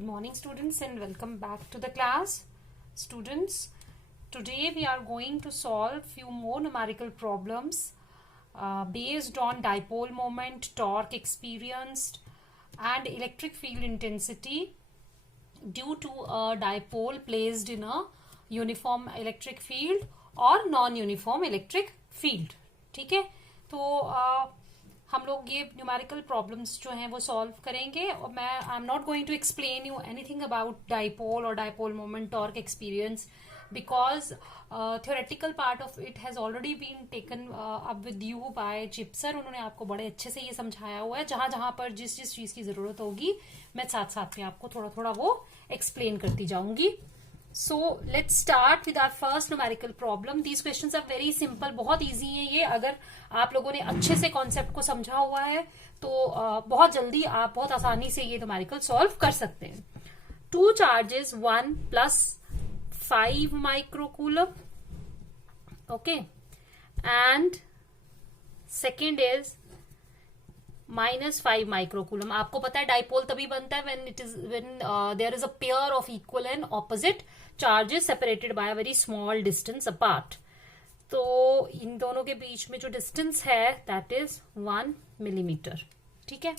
Good morning students and welcome back to the class. Students, today we are going to solve few more numerical problems based on dipole moment, torque experienced and electric field intensity due to a dipole placed in a uniform electric field or non-uniform electric field. ठीक है, तो हम लोग ये numerical problems जो हैं वो solve करेंगे और I am not going to explain you anything about dipole और dipole moment torque experience because theoretical part of it has already been taken up with you by chip sir. उन्होंने आपको बड़े अच्छे से ये समझाया हुआ है. जहां जहां पर जिस जिस चीज की जरूरत होगी मैं साथ साथ में आपको थोड़ा थोड़ा वो एक्सप्लेन करती जाऊंगी. So let's start with our first numerical problem. These questions are very simple, बहुत easy है ये. अगर आप लोगों ने अच्छे से कॉन्सेप्ट को समझा हुआ है तो बहुत जल्दी आप बहुत आसानी से ये numerical solve कर सकते हैं. 2 charges 1 plus 5 microcoulomb, okay, and second is -5 microcoulomb. आपको पता है डाइपोल तभी बनता है when there is a pair of equal and opposite charges separated by a very small distance apart. तो इन दोनों के बीच में जो डिस्टेंस है that is 1 millimeter. ठीक है,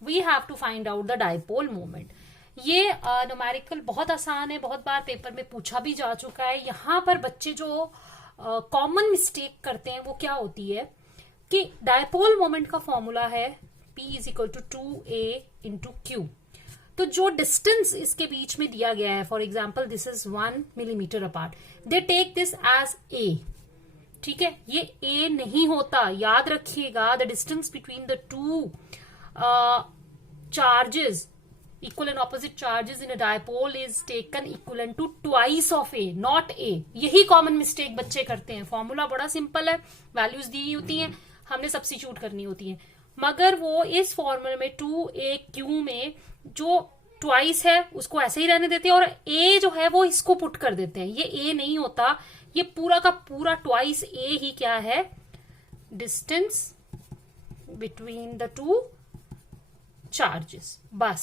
we have to find out the dipole moment. ये न्यूमेरिकल बहुत आसान है, बहुत बार पेपर में पूछा भी जा चुका है. यहाँ पर बच्चे जो कॉमन मिस्टेक करते हैं वो क्या होती है कि डायपोल मोमेंट का फॉर्मूला है P is equal to 2a into Q. तो जो डिस्टेंस इसके बीच में दिया गया है, for example this is 1 millimeter apart, they take this as a. ठीक है, ये a नहीं होता, याद रखिएगा. The distance between the two charges, equal and opposite charges in a dipole is taken equivalent to twice of a, not a. यही common mistake बच्चे करते हैं. फॉर्मूला बड़ा सिंपल है, वैल्यूज दी होती हैं, हमने सब्स्टिट्यूट करनी होती है, मगर वो इस फॉर्मूले में 2aq में जो ट्वाइस है उसको ऐसे ही रहने देते हैं और a जो है वो इसको पुट कर देते हैं. ये a नहीं होता, ये पूरा का पूरा ट्वाइस a ही क्या है, distance between the two charges. बस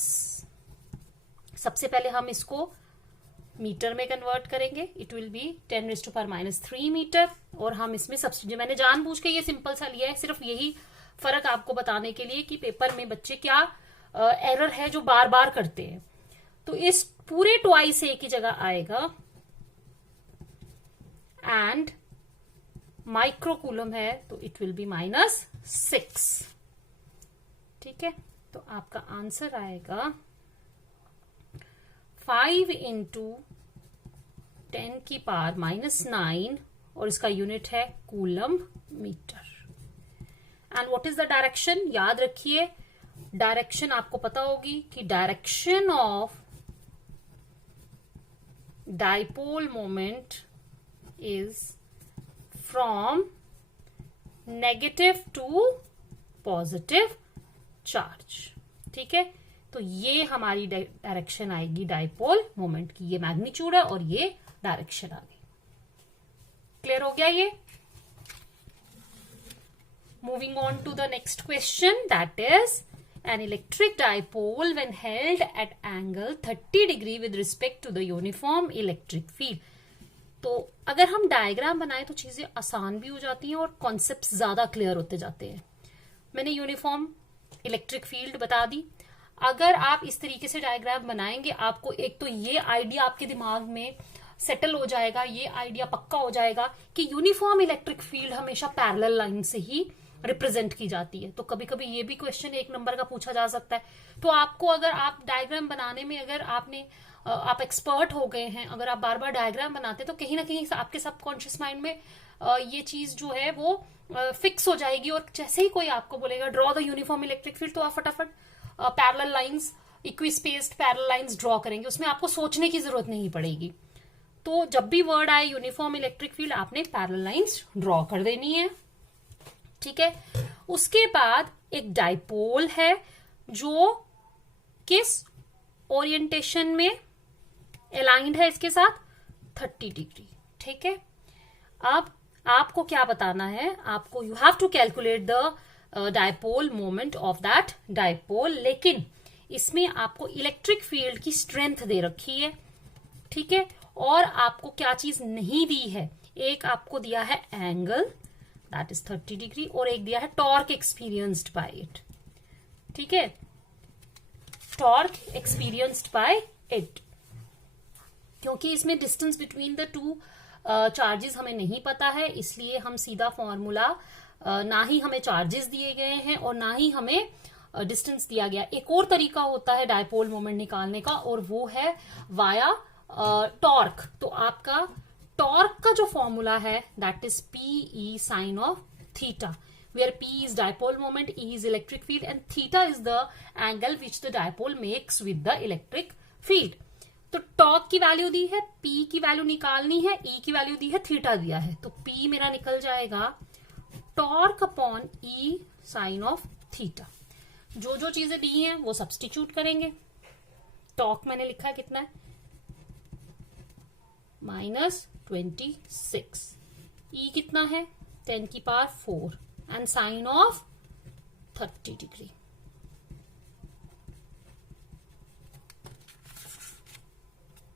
सबसे पहले हम इसको मीटर में कन्वर्ट करेंगे. इट विल बी 10⁻³ मीटर और हम इसमें सब्स्टिट्यूट, मैंने जानबूझ के ये सिंपल सा लिया है सिर्फ यही फर्क आपको बताने के लिए कि पेपर में बच्चे क्या एरर है जो बार बार करते हैं. तो इस पूरे ट्वाइस ए की जगह आएगा एंड माइक्रोकूलम है तो इट विल बी -6. ठीक है, तो आपका आंसर आएगा 5 इंटू 10⁻⁻9 और इसका यूनिट है coulomb metre. And what is the direction, याद रखिए डायरेक्शन आपको पता होगी कि direction of dipole moment is from negative to positive charge. ठीक है, तो ये हमारी डायरेक्शन आएगी डाइपोल मोमेंट की. ये मैग्नीट्यूड है और ये डायरेक्शन आ गई. क्लियर हो गया ये. Moving on to the next question, that is an electric dipole when held at angle 30 degree with respect to the uniform electric field. तो अगर हम डायग्राम बनाए तो चीजें आसान भी हो जाती हैं और कॉन्सेप्ट्स ज्यादा क्लियर होते जाते हैं. मैंने यूनिफॉर्म इलेक्ट्रिक फील्ड बता दी. अगर आप इस तरीके से डायग्राम बनाएंगे आपको एक तो ये आइडिया आपके दिमाग में सेटल हो जाएगा, ये आइडिया पक्का हो जाएगा कि यूनिफॉर्म इलेक्ट्रिक फील्ड हमेशा पैरेलल लाइन से ही रिप्रेजेंट की जाती है. तो कभी कभी ये भी क्वेश्चन 1 नंबर का पूछा जा सकता है. तो आपको अगर आप डायग्राम बनाने में अगर आप एक्सपर्ट हो गए हैं, अगर आप बार बार डायग्राम बनाते हैं तो कहीं ना कहीं आपके सबकॉन्शियस माइंड में ये चीज जो है वो फिक्स हो जाएगी और जैसे ही कोई आपको बोलेगा draw the uniform electric field तो आप फटाफट parallel lines, equispaced parallel lines draw करेंगे. उसमें आपको सोचने की जरूरत नहीं पड़ेगी. तो जब भी वर्ड आए यूनिफॉर्म इलेक्ट्रिक फील्ड आपने पैरेलल लाइंस ड्रॉ कर देनी है. ठीक है, उसके बाद एक डाइपोल है जो किस ओरिएंटेशन में अलाइंड है इसके साथ 30 डिग्री. ठीक है, अब आपको क्या बताना है, आपको you have to calculate the dipole moment of that dipole. लेकिन इसमें आपको इलेक्ट्रिक फील्ड की स्ट्रेंथ दे रखी है, ठीक है, और आपको क्या चीज नहीं दी है, एक आपको दिया है एंगल दैट इज 30 डिग्री और एक दिया है टॉर्क एक्सपीरियंस्ड बाय इट, ठीक है, टॉर्क एक्सपीरियंस्ड बाय इट। क्योंकि इसमें distance between the two charges हमें नहीं पता है, इसलिए हम सीधा फॉर्मूला, ना ही हमें चार्जेस दिए गए हैं और ना ही हमें डिस्टेंस दिया गया। एक और तरीका होता है डायपोल मोमेंट निकालने का और वो है वाया टॉर्क। तो आपका टॉर्क का जो फॉर्मूला है that is PE sine of theta, where P is dipole moment, E is electric field and theta is the angle which the dipole makes with the electric field. तो torque की value दी है, P की value निकालनी है, E की value दी है, theta दिया है, तो P मेरा निकल जाएगा torque upon E sine of theta. जो जो चीजें दी हैं वो सब्स्टिट्यूट करेंगे। टॉर्क मैंने लिखा है कितना है, -26, E कितना है 10 की power 4 and sine of 30 degree.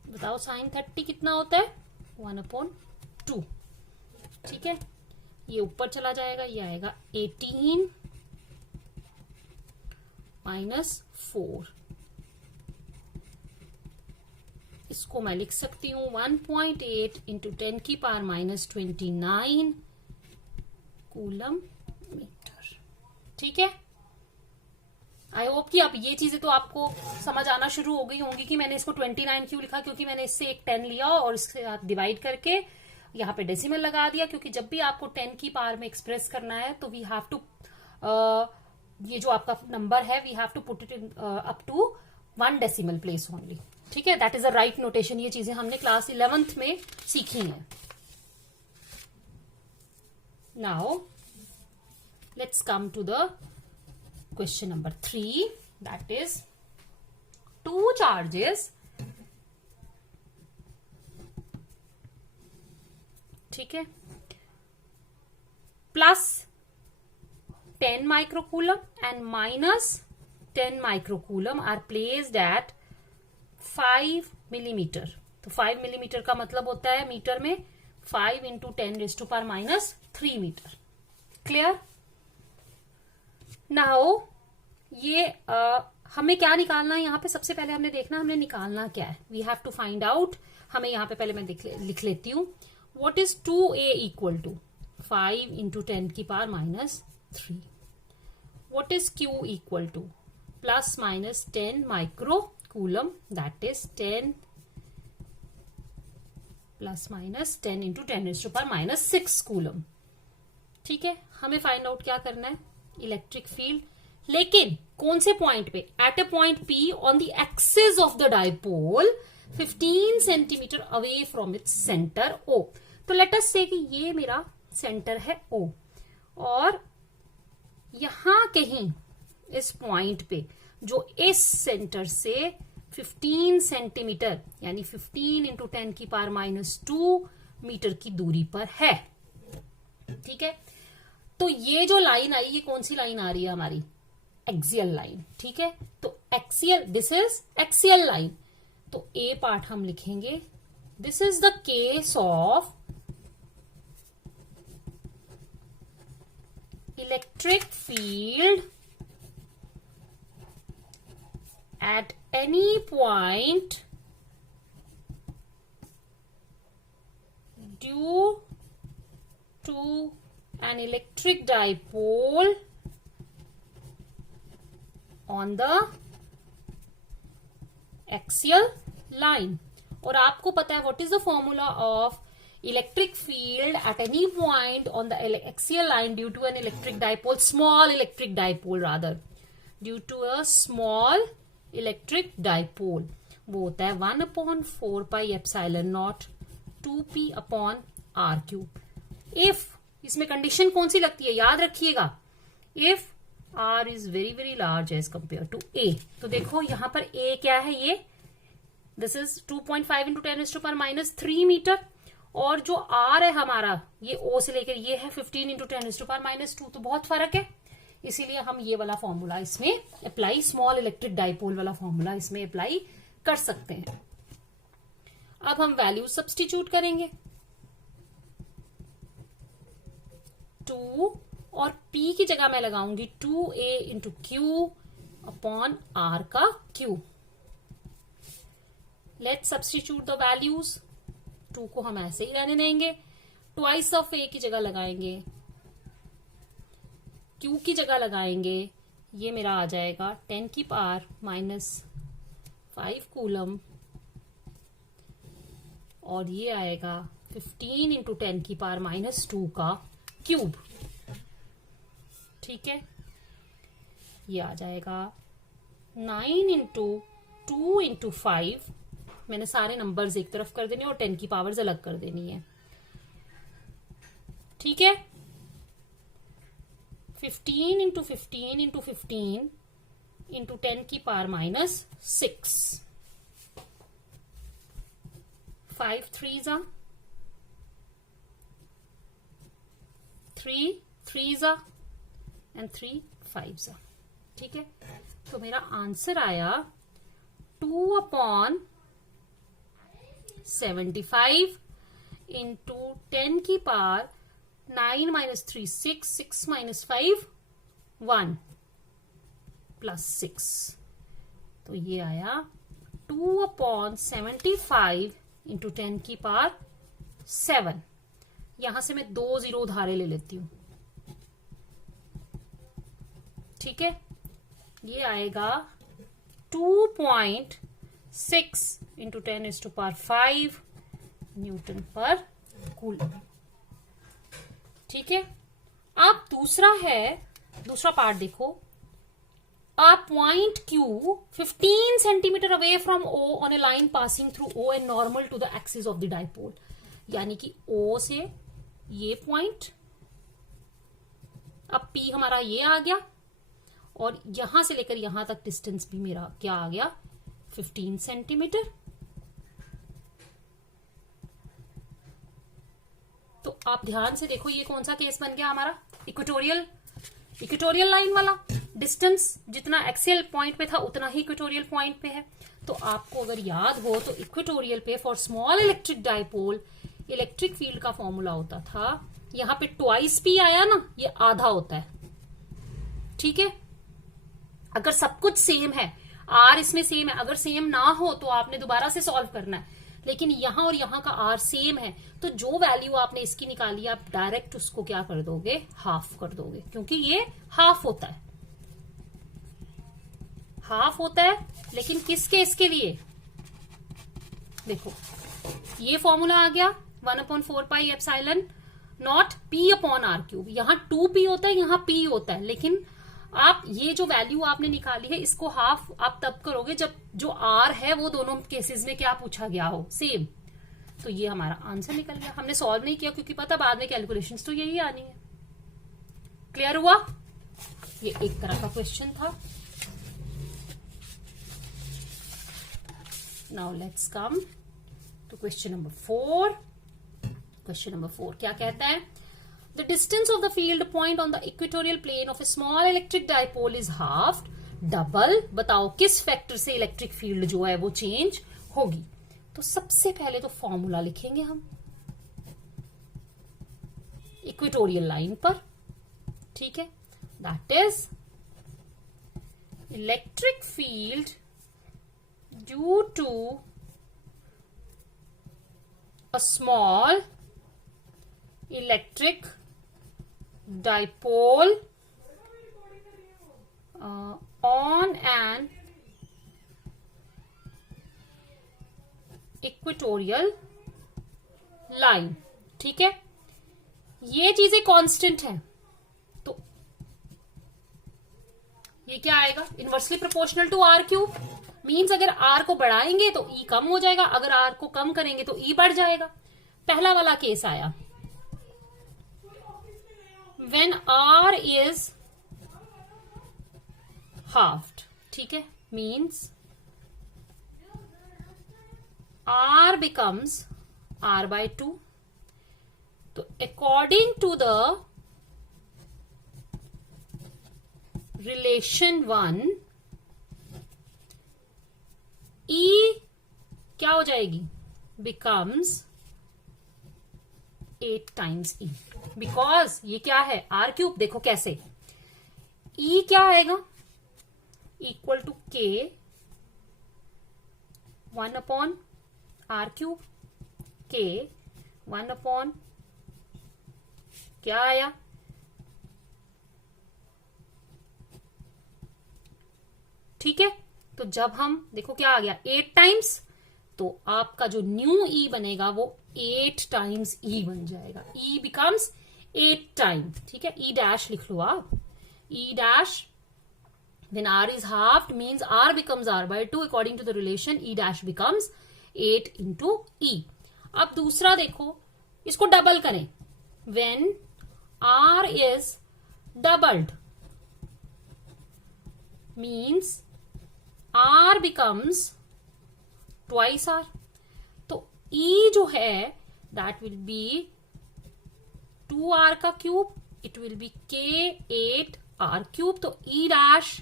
बताओ साइन 30 कितना होता है, 1/2, ठीक है। ये ऊपर चला जाएगा, ये आएगा 18 -4। इसको मैं लिख सकती हूँ 1.8 इंटू 10 की पावर -29 कूलम मीटर, ठीक है। आई होप कि अब ये चीजें तो आपको समझ आना शुरू हो गई होंगी कि मैंने इसको 29 क्यों लिखा, क्योंकि मैंने इससे एक 10 लिया और इसके साथ डिवाइड करके यहाँ पे डेसिमल लगा दिया, क्योंकि जब भी आपको 10 की पावर में एक्सप्रेस करना है तो वी हैव टू, ये जो आपका नंबर है we have to put it in up to 1 decimal place only, ठीक है। That is a right notation. ये चीजें हमने क्लास 11th में सीखी हैं। Now let's come to the question number 3, that is 2 charges, ठीक है, plus 10 microcoulomb and -10 microcoulomb are placed at 5 millimetre. तो 5 मिलीमीटर का मतलब होता है मीटर में 5 इंटू 10⁻³ मीटर। क्लियर। नाउ ये हमें क्या निकालना है यहाँ पे, सबसे पहले हमने देखना हमने निकालना क्या है। We have to find out, हमें यहाँ पे पहले मैं लिख लेती हूँ, what is 2A equal to 5 into 10 की power -3। What is Q equal to ±10 microcoulomb, that is 10 ±10 into 10⁻⁻6 coulomb, ठीक है। हमें फाइंड आउट क्या करना है, इलेक्ट्रिक फील्ड, लेकिन कौन से पॉइंट पे, at a point P on the axis of the dipole 15 centimetre away from its centre O। तो लेट अस से कि ये मेरा सेंटर है O और यहां कहीं इस पॉइंट पे जो इस सेंटर से 15 सेंटीमीटर यानी 15 इंटू 10 की पावर -2 मीटर की दूरी पर है, ठीक है। तो ये जो लाइन आई, ये कौन सी लाइन आ रही है हमारी, एक्सियल लाइन, ठीक है। तो axial, this is axial line. तो ए पार्ट हम लिखेंगे, this is the case of electric field at any point due to an electric dipole on the axial line। और आपको पता है what is the formula of electric field at any point on the axial line due to an electric dipole, small electric dipole rather, due to a small electric dipole, वो होता है 1/4πε0 2p/r³। if इसमें condition कौन सी लगती है, याद रखिएगा, if R is very very large as compare to A। तो देखो यहां पर A क्या है, ये दिस इज 2.5 इंटू 10⁻³ मीटर, और जो R है हमारा, ये O से लेकर ये है 15 इंटू 10⁻²। तो बहुत फर्क है, इसीलिए हम ये वाला फॉर्मूला इसमें अप्लाई, स्मॉल इलेक्ट्रिक डाइपोल वाला फॉर्मूला इसमें अप्लाई कर सकते हैं। अब हम वैल्यू सब्स्टिट्यूट करेंगे। 2 और P की जगह मैं लगाऊंगी 2A into Q upon R का Q. Let's substitute the values. 2 को हम ऐसे ही रहने देंगे, ट्वाइस ऑफ A की जगह लगाएंगे, Q की जगह लगाएंगे, ये मेरा आ जाएगा 10 की पावर -5 कूलम, और ये आएगा 15 इंटू 10 की पावर -2 का क्यूब। ठीक है, ये आ जाएगा 9 इंटू 2 इंटू 5। मैंने सारे नंबर्स एक तरफ कर देने और 10 की पावर्स अलग कर देनी है। ठीक है, 15 इंटू 15 इंटू 15 इंटू 10 की power -6। 5 3s are 3 3s are and 3 5s are। ठीक है, तो मेरा आंसर आया 2/75 इंटू 10 की पावर 9 - 3 6 6 - 5 1 प्लस 6। तो ये आया 2/75 इंटू 10 की पावर 7। यहां से मैं 2 0 उधारे ले लेती हूं। ठीक है, ये आएगा 2.6 इंटू 10⁵ न्यूटन पर कूलम। ठीक है, अब दूसरा पार्ट देखो। A point Q 15 centimeter away from O on a line passing through O and normal to the axis of the dipole। यानी कि O से ये पॉइंट, अब P हमारा ये आ गया, और यहां से लेकर यहां तक डिस्टेंस भी मेरा क्या आ गया 15 सेंटीमीटर। तो आप ध्यान से देखो, ये कौन सा केस बन गया हमारा, इक्वेटोरियल लाइन वाला। डिस्टेंस जितना एक्सियल पॉइंट पे था उतना ही इक्वेटोरियल पॉइंट पे है। तो आपको अगर याद हो तो इक्वेटोरियल पे for small electric dipole electric field का फॉर्मूला होता था, यहां पे ट्वाइस पी आया ना, ये आधा होता है। ठीक है, अगर सब कुछ सेम है, आर इसमें सेम है, अगर सेम ना हो तो आपने दोबारा से सॉल्व करना है, लेकिन यहां और यहां का आर सेम है, तो जो वैल्यू आपने इसकी निकाली आप डायरेक्ट उसको क्या कर दोगे, हाफ कर दोगे, क्योंकि ये हाफ होता है। हाफ होता है, लेकिन किस केस के लिए, देखो ये फॉर्मूला आ गया 1/4πε0 P/r³। यहां 2p होता है, यहां p होता है, लेकिन आप ये जो वैल्यू आपने निकाली है इसको हाफ आप तब करोगे जब जो r है वो दोनों केसेस में क्या पूछा गया हो, सेम। तो ये हमारा आंसर निकल गया। हमने सॉल्व नहीं किया क्योंकि पता बाद में कैलकुलेशंस तो यही आनी है। क्लियर हुआ? ये एक तरह का क्वेश्चन था। Now let's come to question number 4। Question number 4 क्या कहता है, The distance of the field point on the equatorial plane of a small electric dipole is halved। Double बताओ किस फैक्टर से इलेक्ट्रिक फील्ड जो है वो चेंज होगी। तो सबसे पहले तो फॉर्मूला लिखेंगे हम इक्वेटोरियल लाइन पर। ठीक है, that is electric field due to a small electric dipole on an equatorial line। ठीक है, ये चीजें कांस्टेंट हैं, तो ये क्या आएगा, inversely proportional to r³। Means अगर r को बढ़ाएंगे तो e कम हो जाएगा, अगर r को कम करेंगे तो e बढ़ जाएगा। पहला वाला केस आया when r is halved। ठीक है, means r becomes r/2। तो according to the relation 1 E क्या हो जाएगी, बिकम्स 8 times E, बिकॉज ये क्या है R क्यूब। देखो कैसे, E क्या आएगा, equal to K 1 upon R cube, K 1 upon क्या आया, ठीक है। तो जब हम देखो क्या आ गया 8 टाइम्स, तो आपका जो न्यू E बनेगा वो 8 टाइम्स E बन जाएगा, E बिकम्स 8 टाइम, ठीक है। E डैश लिख लो आप, E dash when R is halved means R becomes R by 2 according to the relation E dash becomes 8 into E। अब दूसरा देखो, इसको डबल करें, when R is doubled means R becomes twice R, तो E जो है that will be 2R का cube, it will be K 8 R cube, तो E dash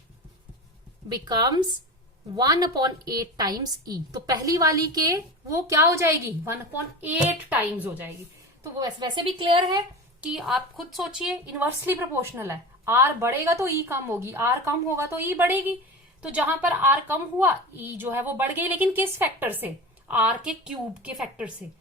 becomes 1 upon 8 times E। तो पहली वाली के वो क्या हो जाएगी 1 upon 8 टाइम्स हो जाएगी। तो वो वैसे भी क्लियर है कि आप खुद सोचिए, इनवर्सली प्रोपोर्शनल है, R बढ़ेगा तो E कम होगी, R कम होगा तो E बढ़ेगी। तो जहां पर R कम हुआ E जो है वो बढ़ गई, लेकिन किस फैक्टर से, R के क्यूब के फैक्टर से,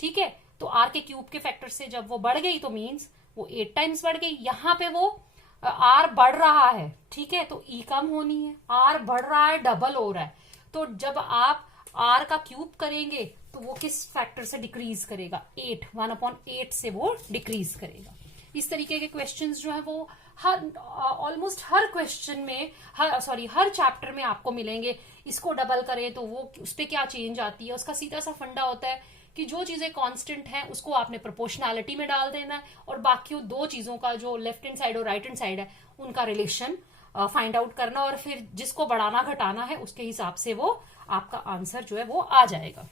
ठीक है। तो R के क्यूब के फैक्टर से जब वो बढ़ गई तो मीन्स वो 8 टाइम्स बढ़ गई। यहां पे वो R बढ़ रहा है, ठीक है, तो E कम होनी है, R बढ़ रहा है, डबल हो रहा है। तो जब आप R का क्यूब करेंगे तो वो किस फैक्टर से डिक्रीज करेगा, 8, 1 अपॉन 8 से वो डिक्रीज करेगा। इस तरीके के क्वेश्चंस जो है वो हर ऑलमोस्ट हर क्वेश्चन में, हर चैप्टर में आपको मिलेंगे। इसको डबल करें तो वो उस पर क्या चेंज आती है, उसका सीधा सा फंडा होता है कि जो चीजें कांस्टेंट हैं उसको आपने प्रोपोर्शनैलिटी में डाल देना है, और बाकी दो चीजों का जो लेफ्ट हैंड साइड और राइट हैंड साइड है उनका रिलेशन फाइंड आउट करना, और फिर जिसको बढ़ाना घटाना है उसके हिसाब से वो आपका आंसर जो है वो आ जाएगा।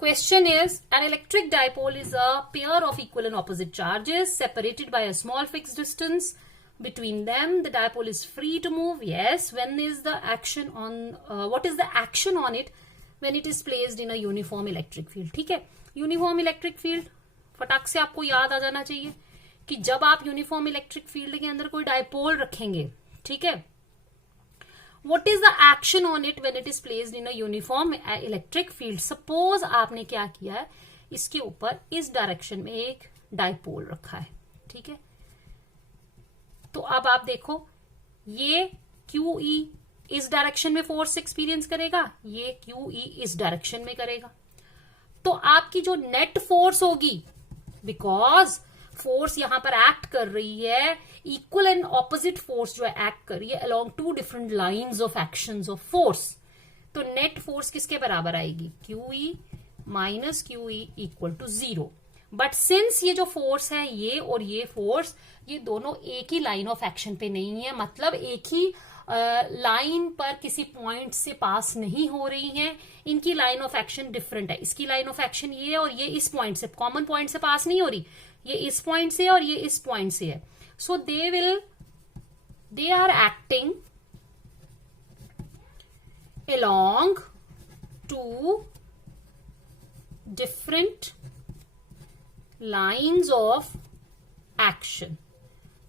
Question is, an electric dipole is a pair of equal and opposite charges separated by a small fixed distance between them. The dipole is free to move. Yes. When is the action on? What is the action on it when it is placed in a uniform electric field? ठीक है, uniform electric field फटाक से आपको याद आ जाना चाहिए कि जब आप यूनिफॉर्म इलेक्ट्रिक फील्ड के अंदर कोई डायपोल रखेंगे, ठीक है, What is the action on it when it is placed in a uniform electric field? Suppose आपने क्या किया है, इसके ऊपर इस डायरेक्शन में एक डायपोल रखा है, ठीक है। तो अब आप देखो, ये QE इस डायरेक्शन में फोर्स एक्सपीरियंस करेगा, ये QE इस डायरेक्शन में करेगा। तो आपकी जो नेट फोर्स होगी, बिकॉज फोर्स यहां पर एक्ट कर रही है, इक्वल एंड ऑपोजिट फोर्स जो है एक्ट कर रही है along to different lines of actions of force, तो नेट फोर्स किसके बराबर आएगी, QE minus QE equal to 0। But since ये जो फोर्स है, ये और ये फोर्स, ये दोनों एक ही लाइन ऑफ एक्शन पे नहीं है, मतलब एक ही लाइन पर किसी पॉइंट से पास नहीं हो रही हैं, इनकी लाइन ऑफ एक्शन डिफरेंट है। इसकी लाइन ऑफ एक्शन ये है और ये इस पॉइंट से, कॉमन पॉइंट से पास नहीं हो रही, ये इस पॉइंट से और ये इस पॉइंट से है। So they are acting along two different lines of action.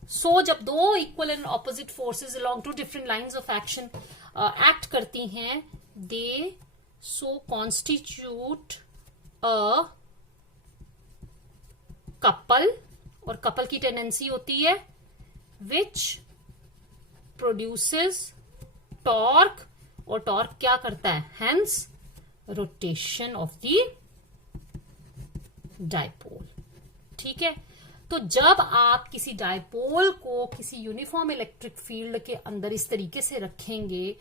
So जब दो equal and opposite forces along two different lines of action act करती हैं, they so constitute a couple, और couple की टेंडेंसी होती है which produces torque, और torque क्या करता है, hence rotation of the dipole. ठीक है, तो जब आप किसी डायपोल को किसी यूनिफॉर्म इलेक्ट्रिक फील्ड के अंदर इस तरीके से रखेंगे,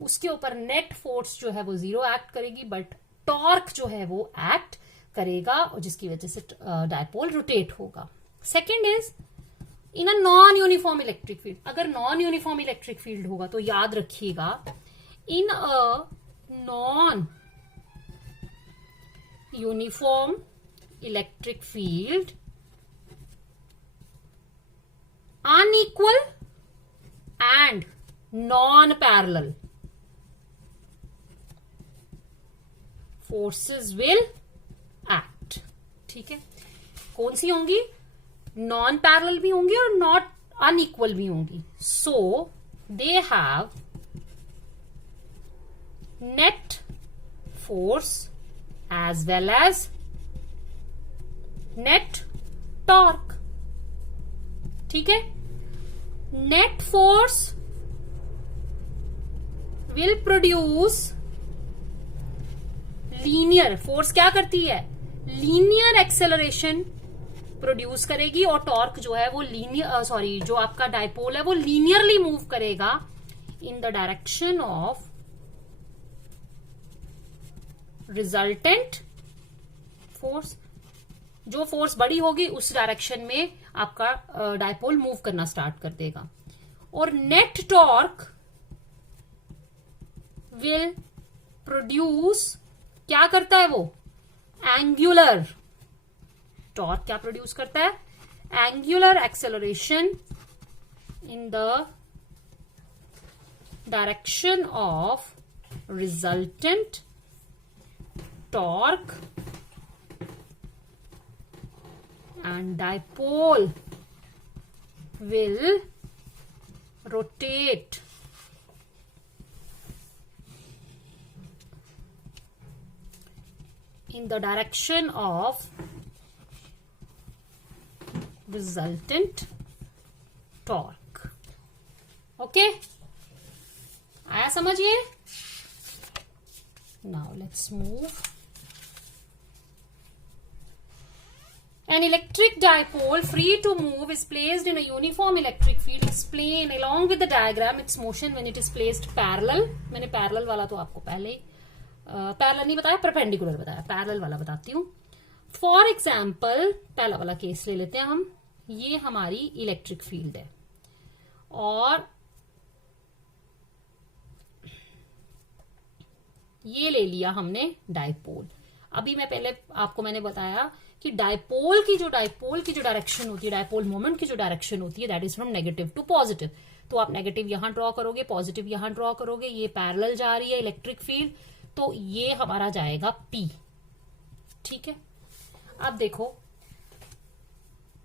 उसके ऊपर नेट फोर्स जो है वो 0 एक्ट करेगी, बट टॉर्क जो है वो एक्ट करेगा, और जिसकी वजह से डायपोल रोटेट होगा। Second is in a non uniform electric field. अगर नॉन यूनिफॉर्म इलेक्ट्रिक फील्ड होगा तो याद रखिएगा, in a non-uniform electric field, unequal non parallel forces will act. ठीक है, कौन सी होंगी? नॉन पैरेलल भी होंगी और नॉट अनइक्वल भी होंगी. So they have net force as well as net torque. ठीक है, net force will produce linear force. क्या करती है? लीनियर एक्सेलरेशन प्रोड्यूस करेगी, और टॉर्क जो है वो लीनियर जो आपका डायपोल है वो लीनियरली मूव करेगा in the direction of resultant force. जो फोर्स बड़ी होगी उस डायरेक्शन में आपका डायपोल मूव करना स्टार्ट कर देगा. और नेट टॉर्क विल प्रोड्यूस, क्या करता है वो? एंगुलर टॉर्क क्या प्रोड्यूस करता है? Angular acceleration in the direction of resultant torque, and dipole will rotate in the direction of resultant torque. Okay, आया समझ ये? Now let's move. An electric dipole free to move is placed in a uniform electric field. Explain along with the diagram its motion when it is placed parallel. मैंने parallel वाला तो आपको पहले ही parallel नहीं बताया, perpendicular बताया. parallel वाला बताती हूँ. For example, पहला वाला केस ले लेते हैं हम. ये हमारी इलेक्ट्रिक फील्ड है और ये ले लिया हमने डायपोल. अभी मैंने बताया कि डायपोल की जो डायरेक्शन होती है, डायपोल मोमेंट की जो डायरेक्शन होती है, that is from negative to positive. तो आप नेगेटिव यहां ड्रॉ करोगे, पॉजिटिव यहां ड्रॉ करोगे. ये पैरेलल जा रही है इलेक्ट्रिक फील्ड, तो ये हमारा जाएगा P. ठीक है, अब देखो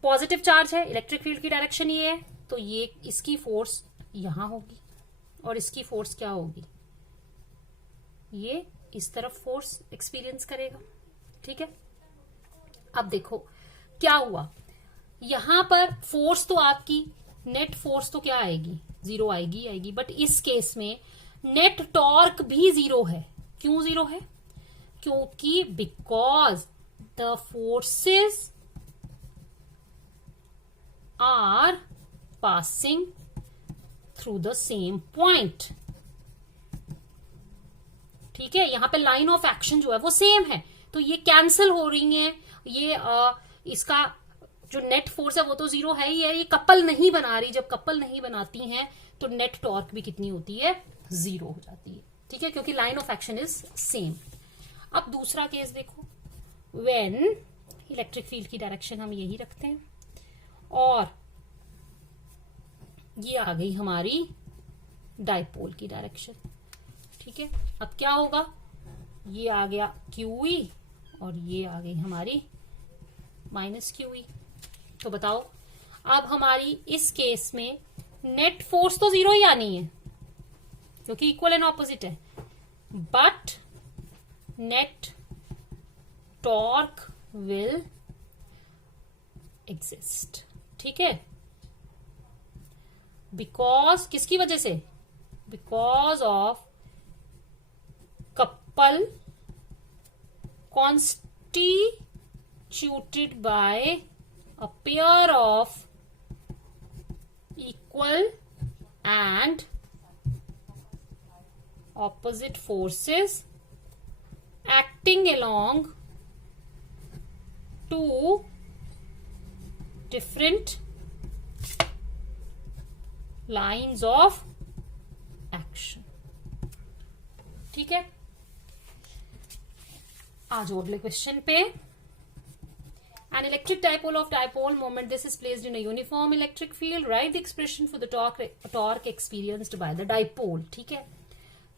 पॉजिटिव चार्ज है, इलेक्ट्रिक फील्ड की डायरेक्शन ये है, तो ये इसकी फोर्स यहां होगी और इसकी फोर्स क्या होगी? ये इस तरफ फोर्स एक्सपीरियंस करेगा. ठीक है, अब देखो क्या हुआ. यहां पर फोर्स तो आपकी नेट फोर्स तो क्या आएगी? 0 आएगी. बट इस केस में नेट टॉर्क भी 0 है. क्यों 0 है? क्योंकि because the forces are passing through the same point. ठीक है, यहां पे लाइन ऑफ एक्शन जो है वो सेम है, तो ये कैंसिल हो रही है. ये इसका जो नेट फोर्स है वो तो 0 है ही है, ये कपल नहीं बना रही. जब कपल नहीं बनाती हैं तो नेट टॉर्क भी कितनी होती है? 0 हो जाती है. ठीक है, क्योंकि line of action is same. अब दूसरा केस देखो. व्हेन इलेक्ट्रिक फील्ड की डायरेक्शन हम यही रखते हैं और ये आ गई हमारी डायपोल की डायरेक्शन. ठीक है, अब क्या होगा? ये आ गया QE और ये आ गई हमारी माइनस QE. तो बताओ अब हमारी इस केस में नेट फोर्स तो 0 ही आनी है क्योंकि इक्वल एंड ऑपोजिट है, but net torque will exist. ठीक है, बिकॉज किसकी वजह से? Because of couple constituted by a pair of equal and opposite forces acting along two different lines of action. ठीक है, आ जाओ अगले क्वेश्चन पे. An electric dipole of dipole moment, this is placed in a uniform electric field. Write the expression for the torque experienced by the dipole. ठीक है,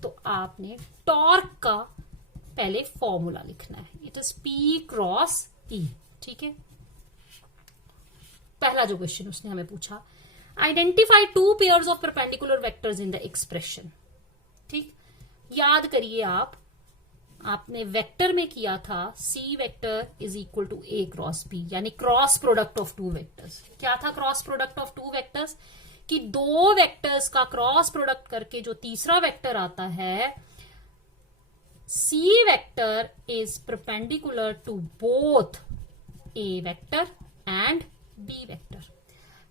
तो आपने torque का पहले फॉर्मूला लिखना है. It is P cross E. ठीक है, पहला जो क्वेश्चन उसने हमें पूछा, identify two pairs of perpendicular vectors in the expression. ठीक, याद करिए आपने वेक्टर में किया था C vector is equal to A cross B, यानी cross product of two vectors. क्या था cross product of two vectors? कि दो वेक्टर्स का क्रॉस प्रोडक्ट करके जो तीसरा वेक्टर आता है, C vector is perpendicular to both A vector and B vector.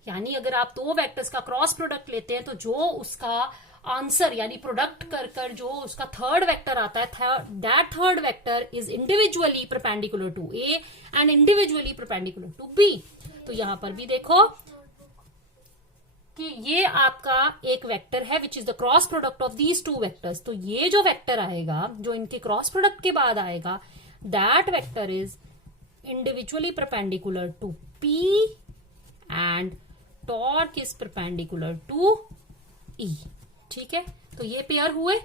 यानी अगर आप दो वेक्टर्स का क्रॉस प्रोडक्ट लेते हैं तो जो उसका आंसर यानी प्रोडक्ट कर जो उसका थर्ड वेक्टर आता है, that third vector is individually perpendicular to A and individually perpendicular to B. तो यहां पर भी देखो कि ये आपका एक वेक्टर है which is the cross product of these two vectors. तो ये जो वेक्टर आएगा जो इनके क्रॉस प्रोडक्ट के बाद आएगा, that vector is individually perpendicular to P and torque is perpendicular to E. ठीक है, तो ये पेयर हुए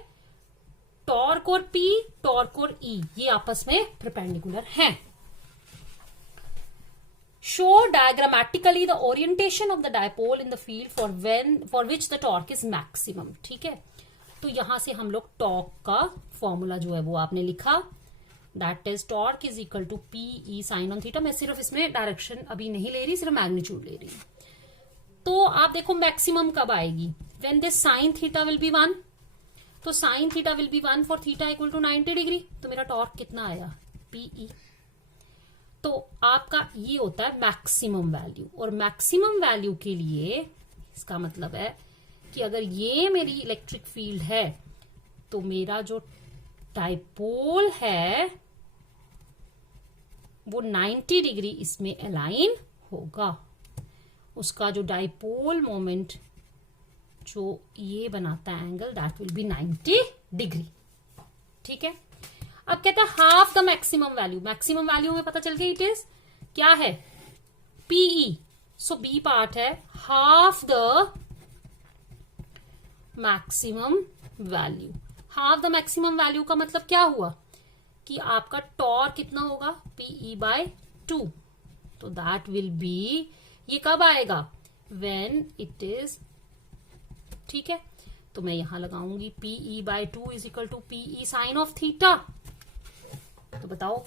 टॉर्क और P, टॉर्क और E, ये आपस में परपेंडिकुलर हैं. Show diagrammatically the orientation of the dipole in the field for which the torque is maximum. ठीक है, तो यहां से हम लोग टॉर्क का फॉर्मूला जो है वो आपने लिखा, that is torque is equal to PE sine on theta. मैं सिर्फ इसमें डायरेक्शन अभी नहीं ले रही, सिर्फ मैग्नीट्यूड ले रही हूं. तो आप देखो मैक्सिमम कब आएगी, when this sin theta will be 1. तो sin theta will be 1 for theta equal to 90 degree. तो मेरा टॉर्क कितना आया, PE. तो आपका ये होता है मैक्सिमम वैल्यू, और मैक्सिमम वैल्यू के लिए इसका मतलब है कि अगर ये मेरी इलेक्ट्रिक फील्ड है तो मेरा जो डाइपोल है वो 90 डिग्री इसमें अलाइन होगा. उसका जो डाइपोल मोमेंट जो ये बनाता है angle, that will be 90 degree. ठीक है, अब कहता है half the maximum value. Maximum value में पता चल गया इट इज क्या है, PE. सो B पार्ट है half the maximum value. Half the maximum value का मतलब क्या हुआ कि आपका टॉर्क कितना होगा, PE बाय 2. तो दैट विल बी, ये कब आएगा, व्हेन इट इज. ठीक है, तो मैं यहां लगाऊंगी PE by 2 is equal to PE sine of theta. तो बताओ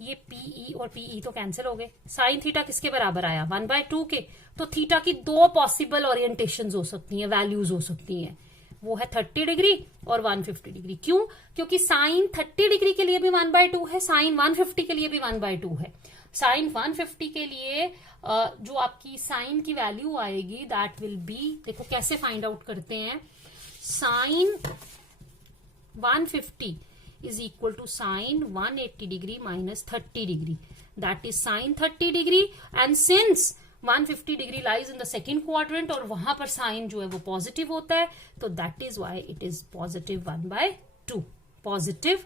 ये PE और PE तो कैंसिल हो गए. साइन थीटा किसके बराबर आया, 1/2 के. तो थीटा की दो पॉसिबल ओरिएंटेशन हो सकती हैं, वैल्यूज हो सकती हैं, वो है 30 डिग्री और 150 डिग्री. क्यों, क्योंकि साइन 30 डिग्री के लिए भी 1/2 है, साइन 150 के लिए भी 1/2 है. साइन 150 के लिए जो आपकी साइन की वैल्यू आएगी दैट विल बी, देखो कैसे फाइंड आउट करते हैं, sine 150 is equal to sine 180 degree minus 30 degree, that is sine 30 degree. And since 150 degree lies in the second quadrant और वहां पर साइन जो है वो पॉजिटिव होता है, तो that is why it is positive 1/2. Positive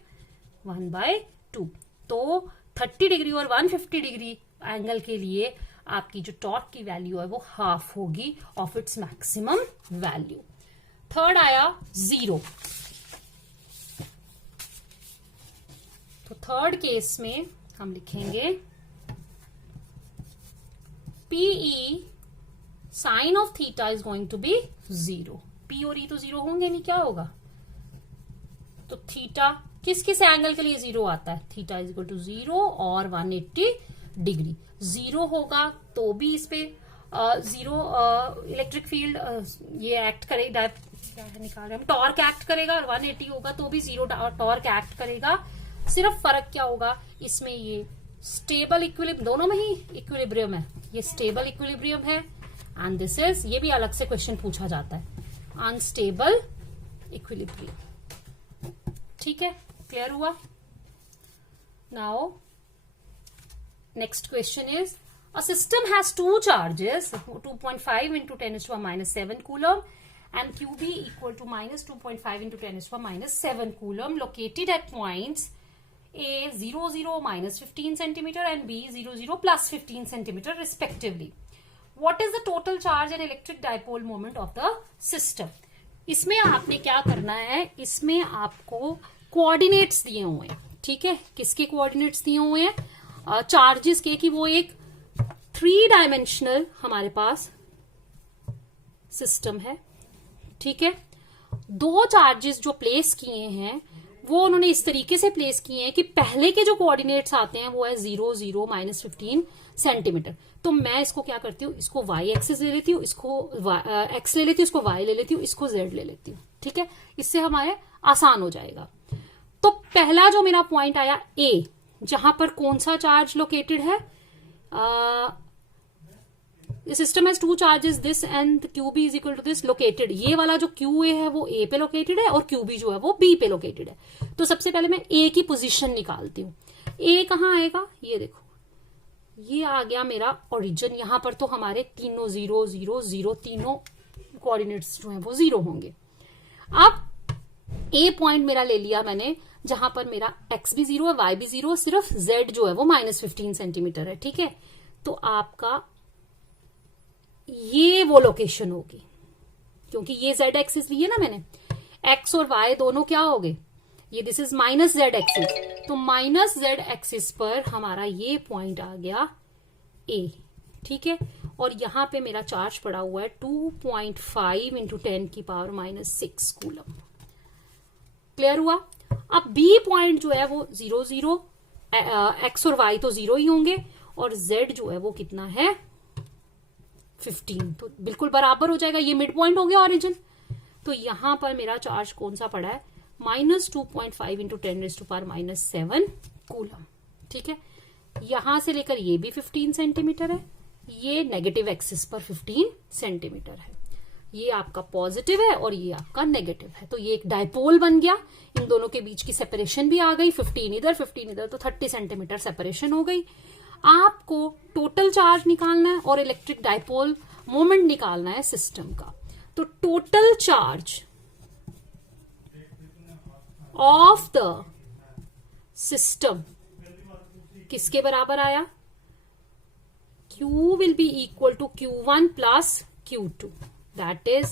1/2. तो 30 डिग्री और 150 डिग्री एंगल के लिए आपकी जो टॉर्क की वैल्यू है वो हाफ होगी of its maximum value. Third आया 0. तो थर्ड केस में हम लिखेंगे PE sine of theta is going to be 0. P और E तो 0 होंगे नहीं, क्या होगा, तो थीटा किस किस एंगल के लिए 0 आता है, थीटा इज इक्वल टू 0 और 180 डिग्री. 0 होगा तो भी इस पे 0 इलेक्ट्रिक फील्ड ये एक्ट करेगा, निकाल रहे हम, टॉर्क एक्ट करेगा, और 180 होगा तो भी 0 टॉर्क एक्ट करेगा. सिर्फ फर्क क्या होगा, इसमें ये स्टेबल इक्विलिब्रियम, दोनों में ही इक्विलिब्रियम है, ये स्टेबल इक्विलिब्रियम है, एंड दिस इज, ये भी अलग से क्वेश्चन पूछा जाता है, अनस्टेबल इक्विलिब्रियम. ठीक है, क्लियर हुआ. Now next question is, a system has two charges 2.5 into 10 to the minus 7 coulomb and QB equal to minus 2.5 into 10 to the minus 7 coulomb located at points A 0 0 minus 15 centimeter and B 0 0 plus 15 centimeter respectively. What is the total charge and electric dipole moment of the system? इसमें आपने क्या करना है, इसमें आपको coordinates दिए हुए हैं, ठीक है. किसके कोऑर्डिनेट्स दिए हुए हैं? चार्जेस के, कि वो एक 3 डायमेंशनल हमारे पास सिस्टम है, ठीक है. 2 चार्जेस जो प्लेस किए हैं वो उन्होंने इस तरीके से प्लेस किए हैं कि पहले के जो कोऑर्डिनेट्स आते हैं वो है 0 0 माइनस 15 सेंटीमीटर. तो मैं इसको क्या करती हूँ, इसको y एक्सिस ले लेती हूँ, इसको x ले लेती हूँ, इसको y ले लेती हूँ, इसको z ले लेती हूँ, ठीक है. इससे हमारे आसान हो जाएगा. तो पहला जो मेरा पॉइंट आया A, जहां पर कौन सा चार्ज लोकेटेड है? System has 2 charges, this and QB is equal to this located. ये वाला जो QA है वो A पे लोकेटेड है और QB जो है वो B पे लोकेटेड है. तो सबसे पहले मैं A की पोजीशन निकालती हूँ. A कहाँ आएगा? ये देखो, ये आ गया मेरा ओरिजिन. यहां पर तो हमारे तीनों 0 0 0 तीनों कोऑर्डिनेट्स जो है वो 0 होंगे. अब A पॉइंट मेरा ले लिया मैंने, जहां पर मेरा x भी 0 है, y भी 0, सिर्फ z जो है वो माइनस 15 सेंटीमीटर है, ठीक है. तो आपका ये वो लोकेशन होगी, क्योंकि ये z एक्सिस ली है ना मैंने. x और y दोनों क्या हो गए? ये this is minus z axis. तो माइनस z एक्सिस पर हमारा ये पॉइंट आ गया A, ठीक है. और यहां पे मेरा चार्ज पड़ा हुआ है 2.5 इंटू 10 की पावर माइनस 6 कूलम. क्लियर हुआ? अब B पॉइंट जो है वो 0 0, x और y तो 0 ही होंगे, और z जो है वो कितना है? 15. तो बिल्कुल बराबर हो जाएगा. ये मिड पॉइंट हो गया ओरिजिन. तो यहां पर मेरा चार्ज कौन सा पड़ा है? Minus 2.5 into 10 raise to power minus 7 coulomb, ठीक है. यहां से लेकर ये भी 15 सेंटीमीटर है, ये नेगेटिव एक्सिस पर 15 सेंटीमीटर है. ये आपका पॉजिटिव है और ये आपका नेगेटिव है. तो ये एक डायपोल बन गया. इन दोनों के बीच की सेपरेशन भी आ गई, 15 इधर 15 इधर, तो 30 सेंटीमीटर सेपरेशन हो गई. आपको टोटल चार्ज निकालना है और इलेक्ट्रिक डायपोल मोमेंट निकालना है सिस्टम का. तो total charge of the system किसके बराबर आया? Q will be equal to Q1 plus Q2. That is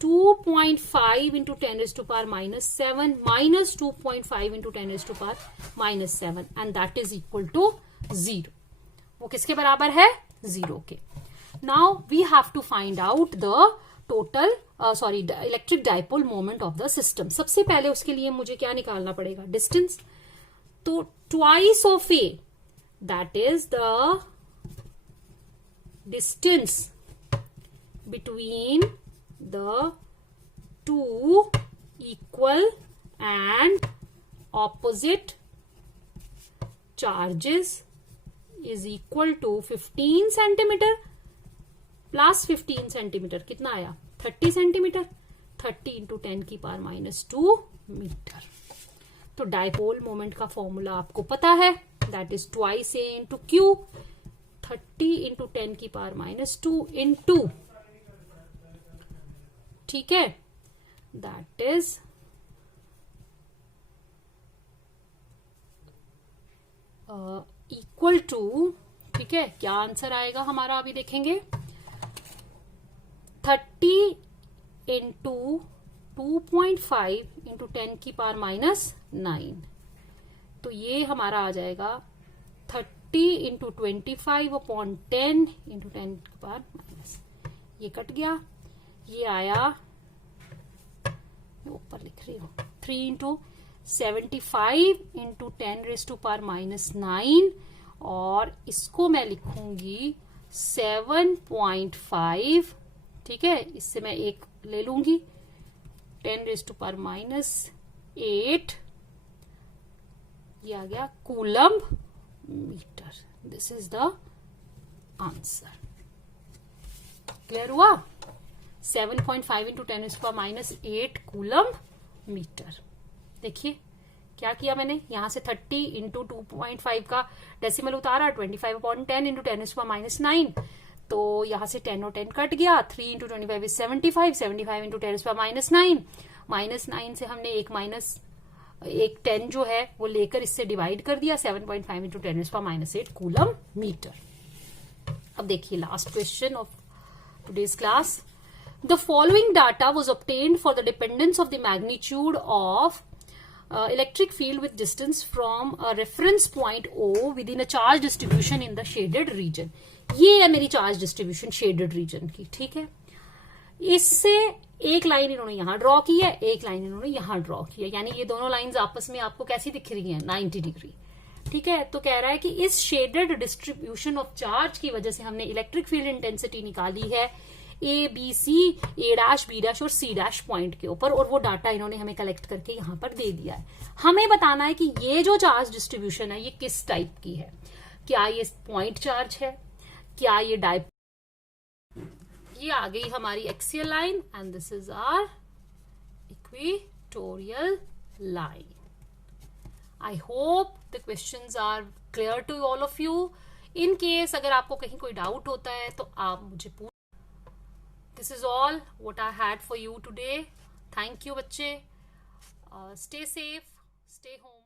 2.5 into 10 raise to power minus 7 minus 2.5 into 10 raise to power minus 7, and that is equal to 0. वो किसके बराबर है? 0 के. Now we have to find out the total electric dipole moment of the system. सबसे पहले उसके लिए मुझे क्या निकालना पड़ेगा? डिस्टेंस. तो twice of A, that is the distance between the 2 equal and opposite charges is equal to 15 centimetre plus 15 centimetre. कितना आया? 30 सेंटीमीटर. 30 इंटू 10 की पावर माइनस 2 मीटर. तो डायपोल मोमेंट का फॉर्मूला आपको पता है, that is twice A into Q. 30 into 10 की power minus 2 into, ठीक है, दैट इज इक्वल टू, ठीक है, क्या आंसर आएगा हमारा अभी देखेंगे. 30 इंटू 2.5 इंटू 10 की पावर माइनस 9. तो ये हमारा आ जाएगा 30 इंटू 25 अपॉन 10 इंटू 10 की पावर माइनस, ये कट गया. ये आया, ऊपर लिख रही हूं, 3 into 75 into 10 raise to power minus 9, और इसको मैं लिखूंगी 7.5, ठीक है. इससे मैं एक ले लूंगी, 10 रेज़ टू पावर माइनस 8, ये आ गया coulomb metre. This is the answer. Clear हुआ? 7.5 into 10 raise to power minus 8 coulomb metre. देखिए क्या किया मैंने, यहां से 30 इंटू 2.5 का डेसिमल उतारा, 25 upon 10 into 10 raise to power minus 9. तो यहां से 10 और 10 कट गया. 3 into 25 is 75, 75 into 10 raise to power minus 9. Minus 9 से हमने एक माइनस एक 10 जो है वो लेकर इससे डिवाइड कर दिया, 7.5 इंटू 10⁻⁸ कूलम मीटर। अब देखिए last question of today's class. The following data was obtained for the dependence of the magnitude of electric field with distance from a reference point O within a charge distribution in the shaded region। ये है मेरी charge distribution shaded region की, ठीक है। इससे एक line इन्होंने यहां ड्रॉ की है, एक लाइन इन्होंने यहां ड्रॉ की है, यानी ये दोनों लाइंस आपस में आपको कैसी दिख रही हैं, 90 डिग्री, ठीक है। तो कह रहा है कि इस शेडेड डिस्ट्रीब्यूशन ऑफ चार्ज की वजह से हमने इलेक्ट्रिक फील्ड इंटेंसिटी निकाली है A B C, A dash B dash और सी डैश पॉइंट के ऊपर, और वो डाटा इन्होंने हमें कलेक्ट करके यहां पर दे दिया है। हमें बताना है कि ये जो चार्ज डिस्ट्रीब्यूशन है ये किस टाइप की है, क्या ये पॉइंट चार्ज है, क्या ये ये आ गई हमारी axial line and this is our equatorial line. I hope the questions are clear to all of you. In case अगर आपको कहीं कोई डाउट होता है तो आप मुझे पूछ। This is all what I had for you today. Thank you, बच्चे. Stay safe, stay home.